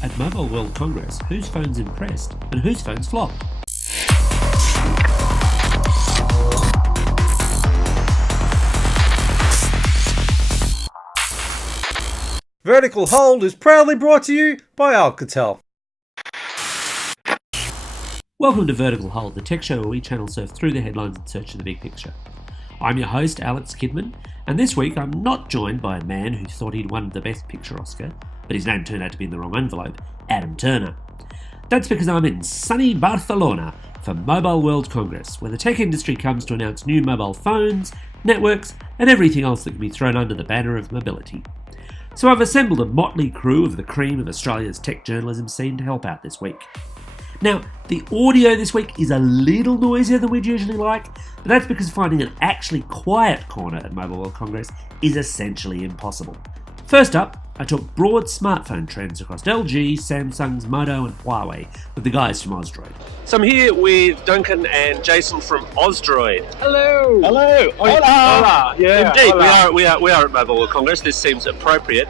At Mobile World Congress, whose phones impressed and whose phones flopped? Vertical Hold is proudly brought to you by Alcatel. Welcome to Vertical Hold, the tech show where we channel surf through the headlines in search of the big picture. I'm your host, Alex Kidman, and this week I'm not joined by a man who thought he'd won the Best Picture Oscar, but his name turned out to be in the wrong envelope, Adam Turner. That's because I'm in sunny Barcelona for Mobile World Congress, where the tech industry comes to announce new mobile phones, networks, and everything else that can be thrown under the banner of mobility. So I've assembled a motley crew of the cream of Australia's tech journalism scene to help out this week. Now, the audio this week is a little noisier than we'd usually like, but that's because finding an actually quiet corner at Mobile World Congress is essentially impossible. First up, I talk broad smartphone trends across LG, Samsung's Moto and Huawei with the guys from Ausdroid. So I'm here with Duncan and Jason from Ausdroid. Hello. Hello. Hola. Hola. Yeah. Indeed, hola. we are at Mobile World Congress. This seems appropriate.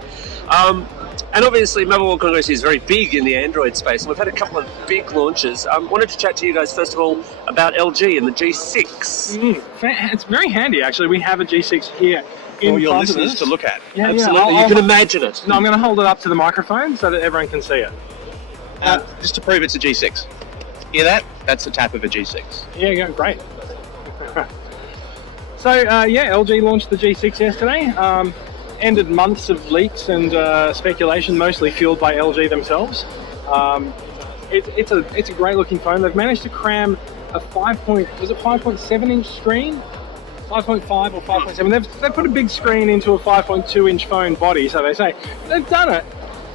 And obviously, Mobile World Congress is very big in the Android space, and we've had a couple of big launches. Wanted to chat to you guys first of all about LG and the G6. It's very handy, actually. We have a G6 here in For your front of listeners us. to look at. Yeah, absolutely. Yeah. You can imagine it. No, I'm going to hold it up to the microphone so that everyone can see it. Just to prove it's a G6. Hear that? That's the tap of a G6. Yeah, yeah, great. So, LG launched the G6 yesterday. Ended months of leaks and speculation, mostly fueled by LG themselves. It's a great looking phone. They've managed to cram a 5.7 inch screen? 5.5 or 5.7. They've put a big screen into a 5.2 inch phone body, so they say. They've done it.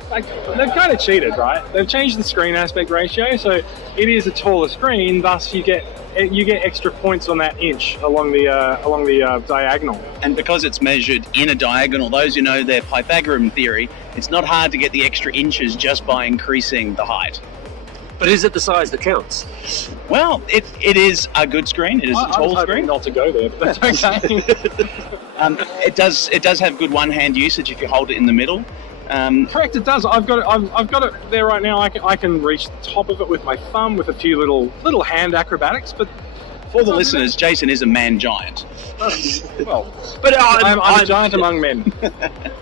Like, they've kind of cheated, right? They've changed the screen aspect ratio, so it is a taller screen, thus you get extra points on that inch along the diagonal. And because it's measured in a diagonal, those who know their Pythagorean theory, it's not hard to get the extra inches just by increasing the height. But is it the size that counts? Well, it is a good screen. It is a tall screen. Not to go there, but that's okay. It does have good one-hand usage if you hold it in the middle. Correct, it does. I've got it there right now. I can reach the top of it with my thumb with a few little hand acrobatics. But for the listeners, Jason is a man giant. Well, but I'm a giant among men.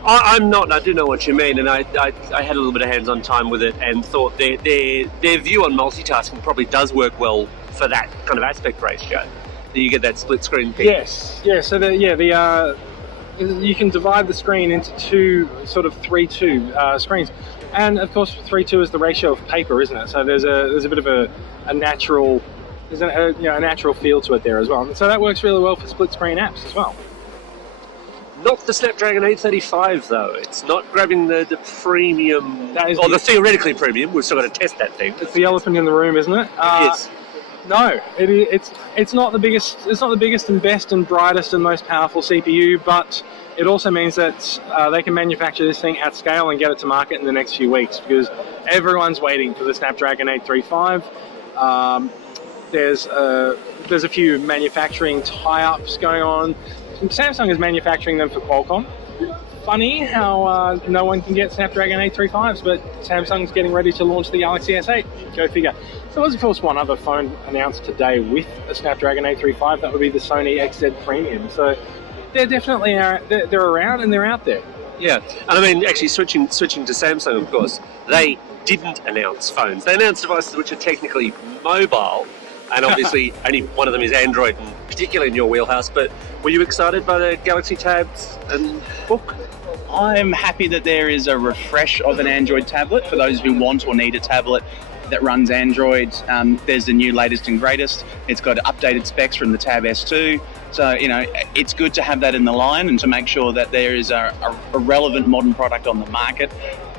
I'm not, and I do know what you mean, and I had a little bit of hands-on time with it and thought their view on multitasking probably does work well for that kind of aspect ratio. You get that split screen thing. Yes, yeah. So you can divide the screen into two sort of 3:2 screens, and of course 3:2 is the ratio of paper, isn't it? So there's a bit of a natural. There's a natural feel to it there as well, and so that works really well for split screen apps as well. Not the Snapdragon 835 though. It's not grabbing the premium, or the theoretically premium. We've still got to test that thing. It's the elephant in the room, isn't it? It is. No, it's not the biggest. It's not the biggest and best and brightest and most powerful CPU, but it also means that they can manufacture this thing at scale and get it to market in the next few weeks because everyone's waiting for the Snapdragon 835. There's a few manufacturing tie-ups going on. Samsung is manufacturing them for Qualcomm. Funny how no one can get Snapdragon 835s, but Samsung's getting ready to launch the Galaxy S8. Go figure. There was, of course, one other phone announced today with a Snapdragon 835. That would be the Sony XZ Premium. So they're definitely they're around and they're out there. Yeah, and I mean, actually switching to Samsung, of course, they didn't announce phones. They announced devices which are technically mobile, and obviously only one of them is Android, and particularly in your wheelhouse. But were you excited by the Galaxy Tabs and Book? I'm happy that there is a refresh of an Android tablet for those who want or need a tablet that runs Android. There's the new latest and greatest. It's got updated specs from the Tab S2. So, it's good to have that in the line and to make sure that there is a relevant modern product on the market.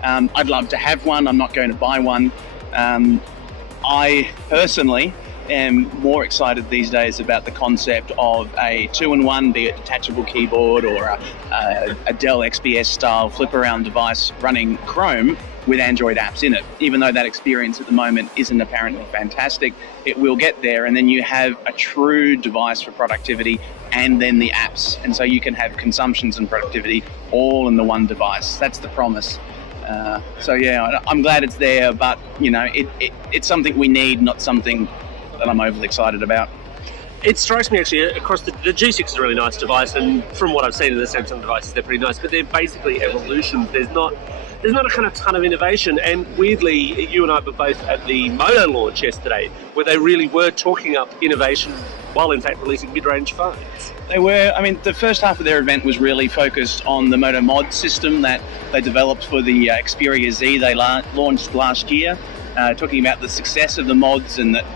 I'd love to have one. I'm not going to buy one. I personally am more excited these days about the concept of a 2-in-1, be it detachable keyboard or a Dell XPS style flip around device running Chrome with Android apps in it. Even though that experience at the moment isn't apparently fantastic, it will get there, and then you have a true device for productivity and then the apps, and so you can have consumptions and productivity all in the one device. That's the promise. So yeah, I'm glad it's there, but it's something we need, not something that I'm overly excited about. It strikes me actually across the G6 is a really nice device, and from what I've seen of the Samsung devices, they're pretty nice, but they're basically evolutions. There's not a kind of ton of innovation, and weirdly, you and I were both at the Moto launch yesterday, where they really were talking up innovation while in fact releasing mid-range phones. They were. I mean, the first half of their event was really focused on the Moto mod system that they developed for the Xperia Z they launched last year. Talking about the success of the mods, and that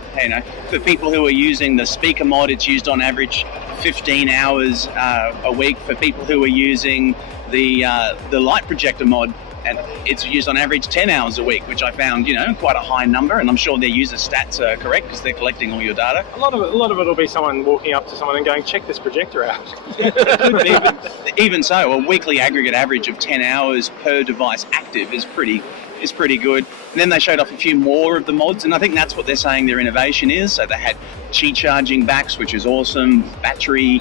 for people who are using the speaker mod, it's used on average 15 hours a week. For people who are using the light projector mod, and it's used on average 10 hours a week, which I found quite a high number, and I'm sure their user stats are correct because they're collecting all your data. A lot of it will be someone walking up to someone and going, check this projector out. Even so, a weekly aggregate average of 10 hours per device active is pretty good. And then they showed off a few more of the mods, and I think that's what they're saying their innovation is. So they had Qi charging backs, which is awesome, battery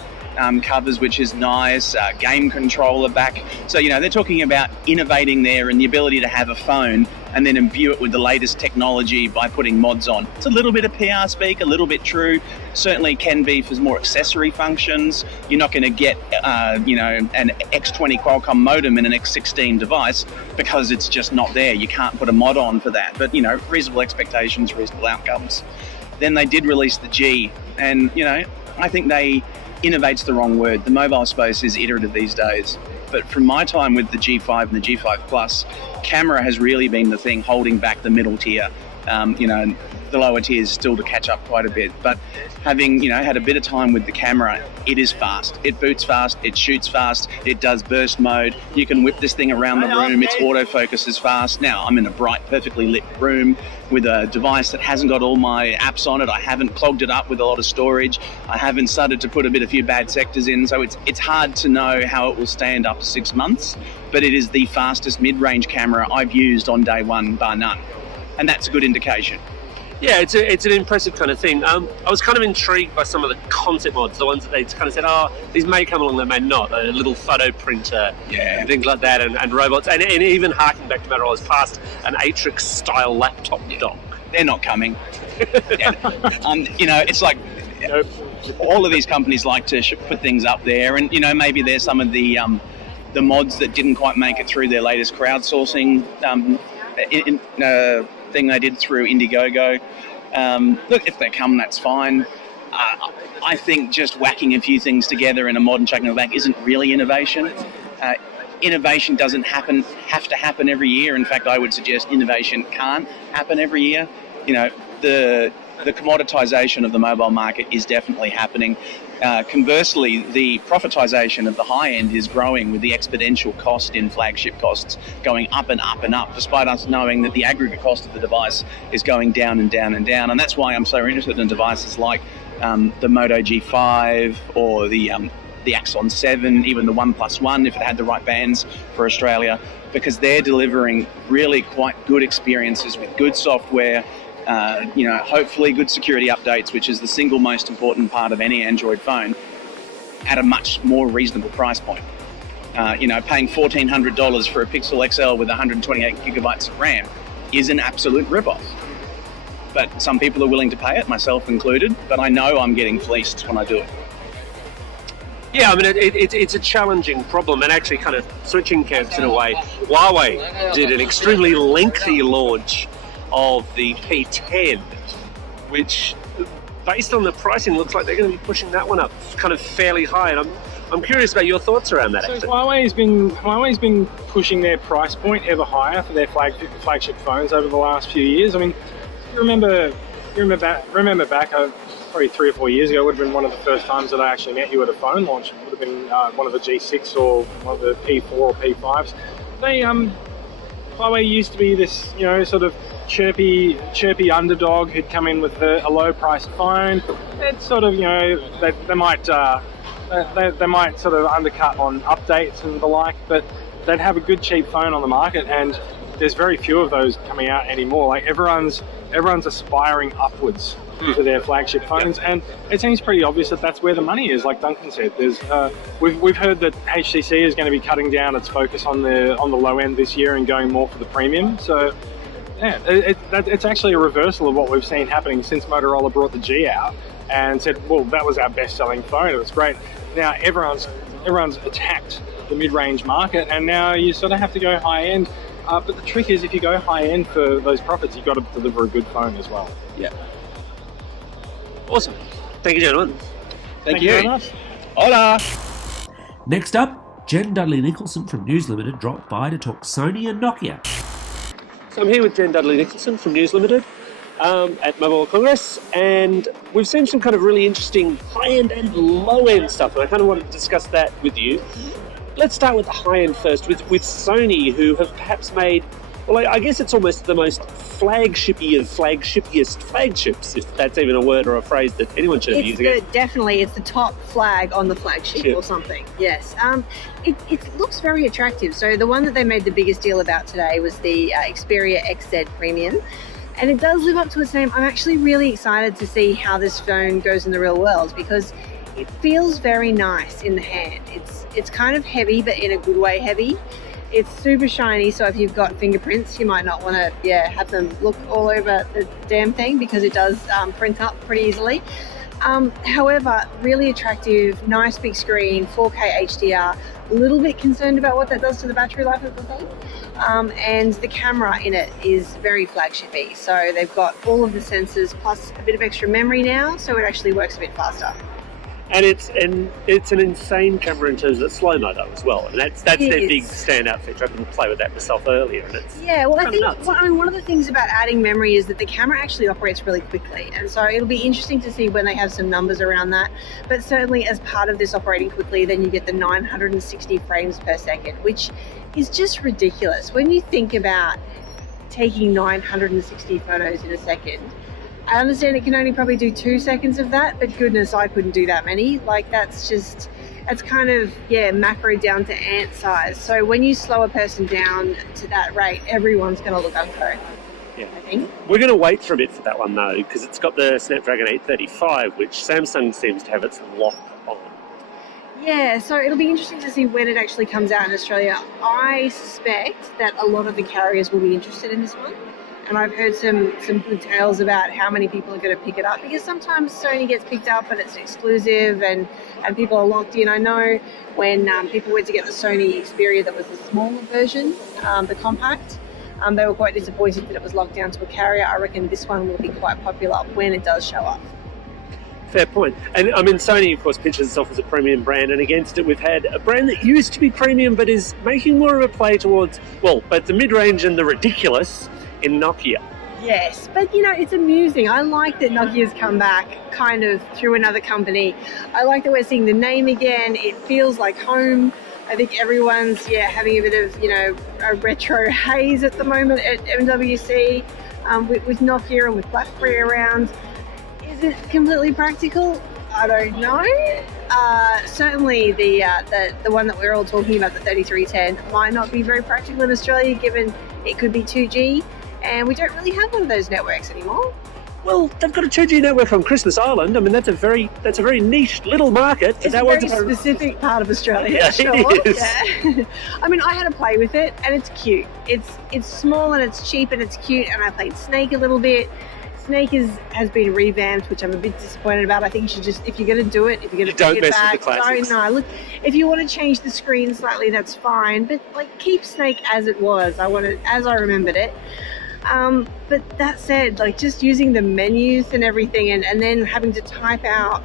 covers, which is nice, game controller back. So they're talking about innovating there and the ability to have a phone and then imbue it with the latest technology by putting mods on. It's a little bit of PR speak, a little bit true. Certainly can be for more accessory functions. You're not going to get an X20 Qualcomm modem in an X16 device because it's just not there. You can't put a mod on for that. But reasonable expectations, reasonable outcomes. Then they did release the G, and I think innovate's the wrong word. The mobile space is iterative these days. But from my time with the G5 and the G5 Plus, camera has really been the thing holding back the middle tier. The lower tiers still to catch up quite a bit. But having had a bit of time with the camera, it is fast. It boots fast, it shoots fast, it does burst mode. You can whip this thing around the room, its autofocus is fast. Now, I'm in a bright, perfectly lit room with a device that hasn't got all my apps on it. I haven't clogged it up with a lot of storage. I haven't started to put a few bad sectors in. So it's hard to know how it will stand up to 6 months, but it is the fastest mid-range camera I've used on day one, bar none. And that's a good indication. Yeah, it's an impressive kind of thing. I was kind of intrigued by some of the concept mods, the ones that they kind of said, these may come along, they may not. A little photo printer, and things like that, and robots, and even harking back to Matter, I was past an Atrix-style laptop dock. They're not coming. It's like all of these companies like to put things up there, and maybe there's some of the mods that didn't quite make it through their latest crowdsourcing thing they did through Indiegogo. Look, if they come, that's fine. I think just whacking a few things together in a mod and chucking it back isn't really innovation. Innovation doesn't have to happen every year. In fact, I would suggest innovation can't happen every year. The commoditization of the mobile market is definitely happening. Conversely, the profitization of the high end is growing, with the exponential cost in flagship costs going up and up and up, despite us knowing that the aggregate cost of the device is going down and down and down. And that's why I'm so interested in devices like the Moto G5 or the Axon 7, even the OnePlus One, if it had the right bands for Australia, because they're delivering really quite good experiences with good software, hopefully good security updates, which is the single most important part of any Android phone, at a much more reasonable price point. Paying $1,400 for a Pixel XL with 128 gigabytes of RAM is an absolute rip-off. But some people are willing to pay it, myself included, but I know I'm getting fleeced when I do it. Yeah, I mean, it's a challenging problem, and actually kind of switching camps in a way. Huawei did an extremely lengthy launch of the P10, which, based on the pricing, looks like they're going to be pushing that one up kind of fairly high, and I'm curious about your thoughts around that. So Huawei's been pushing their price point ever higher for their flagship phones over the last few years. I mean, remember back probably 3 or 4 years ago, would have been one of the first times that I actually met you at a phone launch. It would have been one of the G6 or one of the P4 or P5s. Huawei used to be this, sort of chirpy underdog who'd come in with a low-priced phone. It's sort of, they might sort of undercut on updates and the like, but they'd have a good cheap phone on the market, and there's very few of those coming out anymore. Like everyone's aspiring upwards for their flagship phones, and it seems pretty obvious that that's where the money is. Like Duncan said, there's we've heard that HTC is going to be cutting down its focus on the low end this year and going more for the premium. So yeah, it's actually a reversal of what we've seen happening since Motorola brought the G out and said, well, that was our best-selling phone. It was great. Now everyone's attacked the mid-range market, and now you sort of have to go high-end. But the trick is, if you go high-end for those profits, you've got to deliver a good phone as well. Yeah. Awesome. Thank you, gentlemen. Thank you. very much. Hola. Next up, Jen Dudley-Nicholson from News Limited dropped by to talk Sony and Nokia. So I'm here with Jen Dudley-Nicholson from News Limited at Mobile World Congress, and we've seen some kind of really interesting high-end and low-end stuff, and I kind of wanted to discuss that with you. Let's start with the high-end first, with Sony, who have perhaps made, well, I guess it's almost the most flagshipiest flagships, if that's even a word or a phrase that anyone should have used. Definitely, it's the top flag on the flagship or something. Yes. It looks very attractive. So the one that they made the biggest deal about today was the Xperia XZ Premium. And it does live up to its name. I'm actually really excited to see how this phone goes in the real world, because it feels very nice in the hand. It's kind of heavy, but in a good way heavy. It's super shiny, so if you've got fingerprints, you might not want to have them look all over the damn thing, because it does print up pretty easily. However, really attractive, nice big screen, 4K HDR. A little bit concerned about what that does to the battery life of the thing. And the camera in it is very flagshipy. So they've got all of the sensors plus a bit of extra memory now, so it actually works a bit faster. And it's an insane camera in terms of slow-mo though as well, and that's their big standout feature. I can play with that myself earlier, and it's I think one of the things about adding memory is that the camera actually operates really quickly, and so it'll be interesting to see when they have some numbers around that. But certainly, as part of this operating quickly, then you get the 960 frames per second, which is just ridiculous when you think about taking 960 photos in a second. I understand it can only probably do 2 seconds of that, but goodness, I couldn't do that many. Like, that's kind of, macro down to ant size. So when you slow a person down to that rate, everyone's going to look unco. Yeah. I think. We're going to wait for a bit for that one though, because it's got the Snapdragon 835, which Samsung seems to have its lock on. Yeah, so it'll be interesting to see when it actually comes out in Australia. I suspect that a lot of the carriers will be interested in this one. And I've heard some good tales about how many people are going to pick it up, because sometimes Sony gets picked up and it's exclusive and people are locked in. I know when people went to get the Sony Xperia that was the smaller version, the compact, they were quite disappointed that it was locked down to a carrier. I reckon this one will be quite popular when it does show up. Fair point. And I mean, Sony, of course, pitches itself as a premium brand, and against it we've had a brand that used to be premium but is making more of a play towards, well, both the mid-range and the ridiculous in Nokia. Yes, but it's amusing. I like that Nokia's come back kind of through another company. I like that we're seeing the name again. It feels like home. I think everyone's having a bit of a retro haze at the moment at MWC with Nokia and with Blackberry around. Is it completely practical? I don't know. Certainly the one that we're all talking about, the 3310, might not be very practical in Australia, given it could be 2G. And we don't really have one of those networks anymore. Well, they've got a 2G network on Christmas Island. I mean, that's a very niche little market. It's a very specific part of Snake Yeah, sure. it is. Yeah. I mean, I had to play with it, and it's cute. It's small and it's cheap and it's cute. And I played Snake a little bit. Snake has been revamped, which I'm a bit disappointed about. I think you should just, if you're going to do it, if you're going to bring it back, with the classics. No. Look, if you want to change the screen slightly, that's fine. But keep Snake as it was. As I remembered it. But that said, just using the menus and everything, and then having to type out,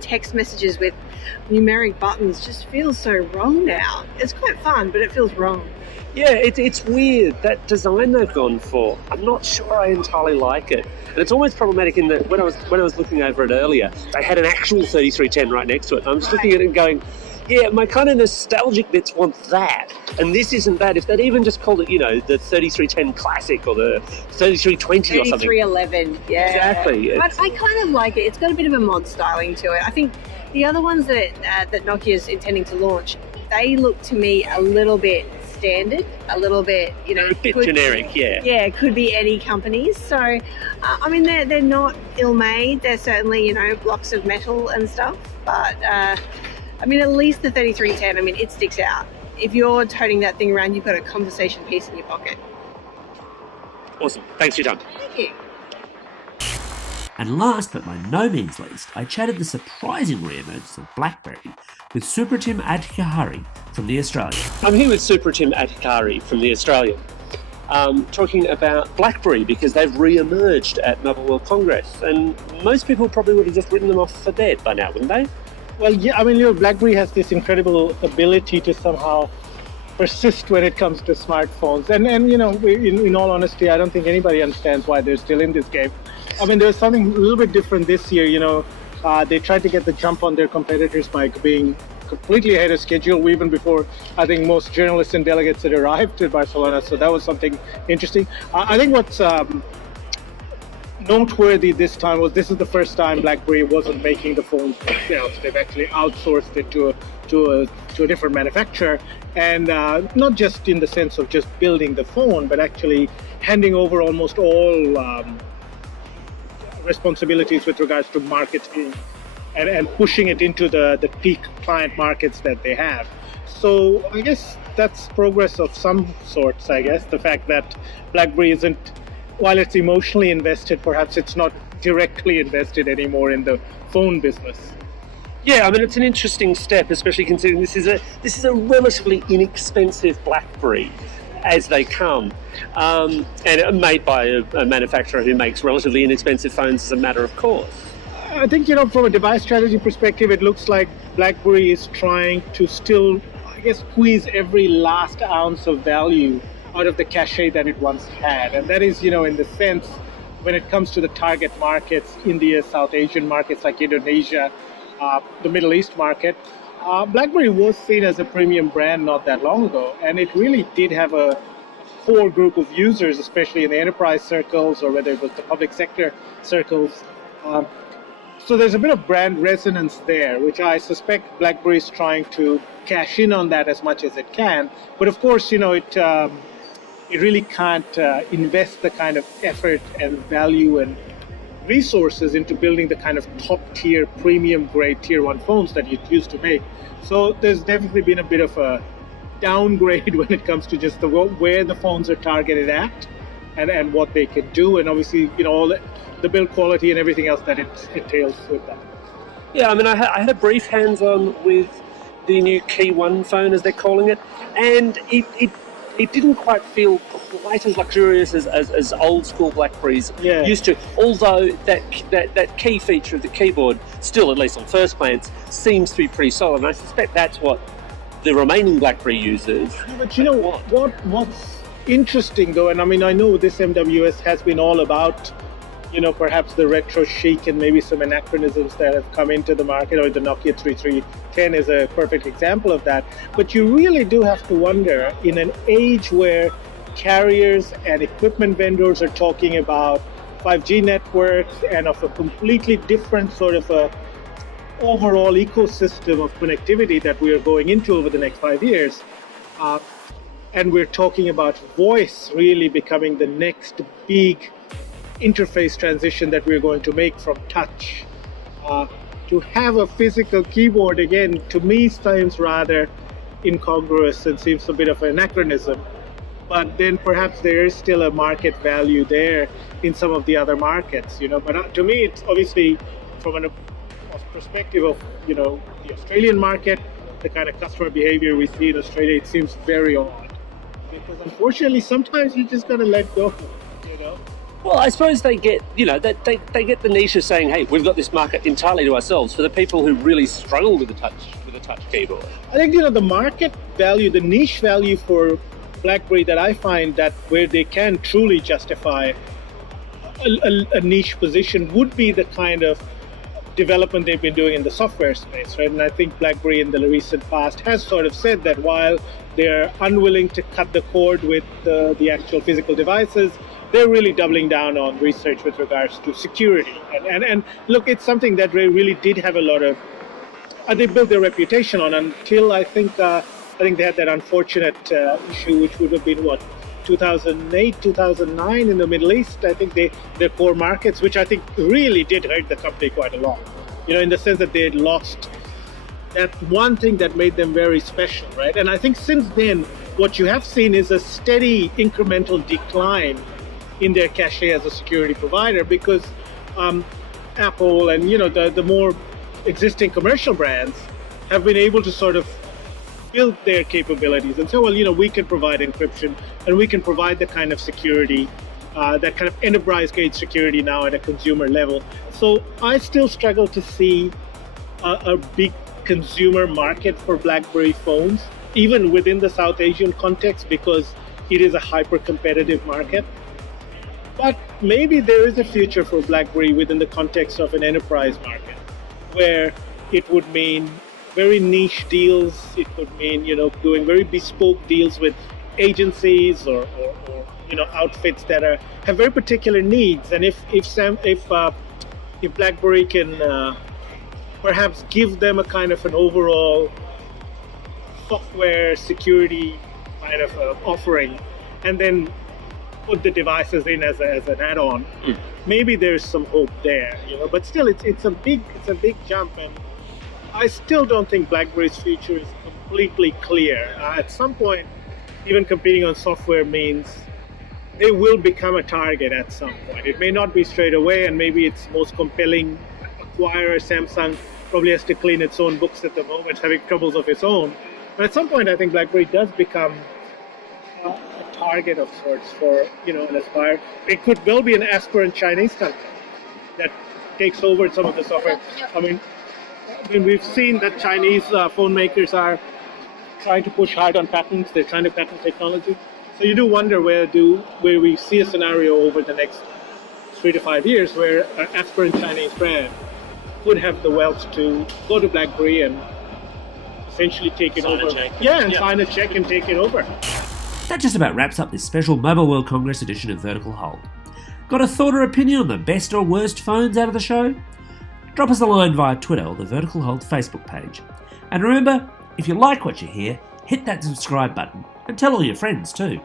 text messages with numeric buttons just feels so wrong now. It's quite fun, but it feels wrong. Yeah, it's weird, that design they've gone for. I'm not sure I entirely like it. And it's almost problematic in that when I was looking over it earlier, they had an actual 3310 right next to it. And I'm just looking at it and going, yeah, my kind of nostalgic bits want that. And this isn't that. If they'd even just called it, the 3310 Classic or the 3320 or something. 3311, yeah. Exactly. But I kind of like it. It's got a bit of a mod styling to it. I think the other ones that Nokia's intending to launch, they look to me a little bit standard, a little bit, A bit generic, yeah. Yeah, it could be any companies. So, I mean, they're not ill-made. They're certainly, blocks of metal and stuff. But, I mean, at least the 3310, I mean, it sticks out. If you're toting that thing around, you've got a conversation piece in your pocket. Awesome. Thanks for your time. Thank you. And last but by no means least, I chatted the surprising re-emergence of Blackberry with Supratim Adhikari from The Australian. I'm here with Supratim Adhikari from The Australian, talking about Blackberry because they've re-emerged at Mobile World Congress, and most people probably would have just written them off for dead by now, wouldn't they? Well, yeah, I mean, BlackBerry has this incredible ability to somehow persist when it comes to smartphones. And in all honesty, I don't think anybody understands why they're still in this game. I mean, there's something a little bit different this year. They tried to get the jump on their competitors by being completely ahead of schedule, even before I think most journalists and delegates had arrived at Barcelona. So that was something interesting. I think what's noteworthy this time was this is the first time BlackBerry wasn't making the phones themselves. They've actually outsourced it to a different manufacturer, and not just in the sense of just building the phone, but actually handing over almost all responsibilities with regards to marketing and pushing it into the peak client markets that they have. So I guess that's progress of some sorts, I guess. The fact that BlackBerry isn't, while it's emotionally invested, perhaps it's not directly invested anymore in the phone business. Yeah, I mean, it's an interesting step, especially considering this is a relatively inexpensive BlackBerry as they come, and made by a manufacturer who makes relatively inexpensive phones as a matter of course. I think, from a device strategy perspective, it looks like BlackBerry is trying to still, I guess, squeeze every last ounce of value out of the cachet that it once had. And that is, in the sense, when it comes to the target markets, India, South Asian markets like Indonesia, the Middle East market, BlackBerry was seen as a premium brand not that long ago, and it really did have a core group of users, especially in the enterprise circles or whether it was the public sector circles. So there's a bit of brand resonance there, which I suspect BlackBerry is trying to cash in on that as much as it can. But of course, it really can't invest the kind of effort and value and resources into building the kind of top-tier, premium-grade Tier 1 phones that it used to make. So there's definitely been a bit of a downgrade when it comes to just where the phones are targeted at and what they can do, and obviously, all the build quality and everything else that it entails with that. Yeah, I mean, I had a brief hands-on with the new Key 1 phone, as they're calling it, and it didn't quite feel quite as luxurious as old school BlackBerries used to. Although that key feature of the keyboard, still at least on first glance, seems to be pretty solid. And I suspect that's what the remaining BlackBerry users. But what's interesting though, and I mean, I know this MWS has been all about, perhaps the retro chic and maybe some anachronisms that have come into the market, or the Nokia 3310 is a perfect example of that. But you really do have to wonder, in an age where carriers and equipment vendors are talking about 5G networks and of a completely different sort of a overall ecosystem of connectivity that we are going into over the next 5 years, and we're talking about voice really becoming the next big interface transition that we're going to make from touch. To have a physical keyboard, again, to me seems rather incongruous and seems a bit of an anachronism. But then perhaps there is still a market value there in some of the other markets, But to me, it's obviously from a perspective of, the Australian market, the kind of customer behavior we see in Australia, it seems very odd. Because unfortunately, sometimes you just got to let go, Well, I suppose they get, they get the niche of saying, hey, we've got this market entirely to ourselves for the people who really struggle with a touch keyboard. I think, the market value, the niche value for BlackBerry that I find that where they can truly justify a niche position would be the kind of development they've been doing in the software space, right? And I think BlackBerry in the recent past has sort of said that while they're unwilling to cut the cord with the actual physical devices, they're really doubling down on research with regards to security. And look, it's something that they really did have a lot of, they built their reputation on until I think think they had that unfortunate issue, which would have been 2008, 2009 in the Middle East. I think their core markets, which I think really did hurt the company quite a lot. In the sense that they had lost that one thing that made them very special, right? And I think since then, what you have seen is a steady incremental decline in their cachet as a security provider, because Apple and the more existing commercial brands have been able to sort of build their capabilities and say, well, we can provide encryption and we can provide the kind of security, that kind of enterprise grade security now at a consumer level. So I still struggle to see a big consumer market for BlackBerry phones, even within the South Asian context, because it is a hyper competitive market. But maybe there is a future for BlackBerry within the context of an enterprise market, where it would mean very niche deals. It could mean, doing very bespoke deals with agencies or outfits that have very particular needs. And if BlackBerry can perhaps give them a kind of an overall software security kind of offering, and then put the devices in as an add-on, maybe there's some hope there. But still, it's a big jump, and I still don't think BlackBerry's future is completely clear. At some point, even competing on software means they will become a target at some point. It may not be straight away, and maybe its most compelling acquirer, Samsung, probably has to clean its own books at the moment, having troubles of its own. But at some point, I think BlackBerry does become a target of sorts for, an aspire. It could well be an aspirant Chinese company that takes over some of the software. I mean, we've seen that Chinese phone makers are trying to push hard on patents. They're trying to patent technology. So you do wonder where we see a scenario over the next 3 to 5 years where an aspirant Chinese brand would have the wealth to go to BlackBerry and essentially take it over. Sign a check and take it over. That just about wraps up this special Mobile World Congress edition of Vertical Hold. Got a thought or opinion on the best or worst phones out of the show? Drop us a line via Twitter or the Vertical Hold Facebook page. And remember, if you like what you hear, hit that subscribe button and tell all your friends too.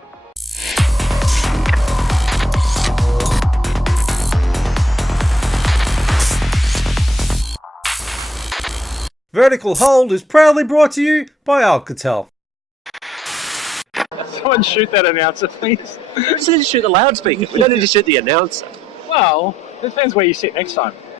Vertical Hold is proudly brought to you by Alcatel. Someone shoot that announcer, please. We just need to shoot the loudspeaker. We don't need to shoot the announcer. Well, it depends where you sit next time.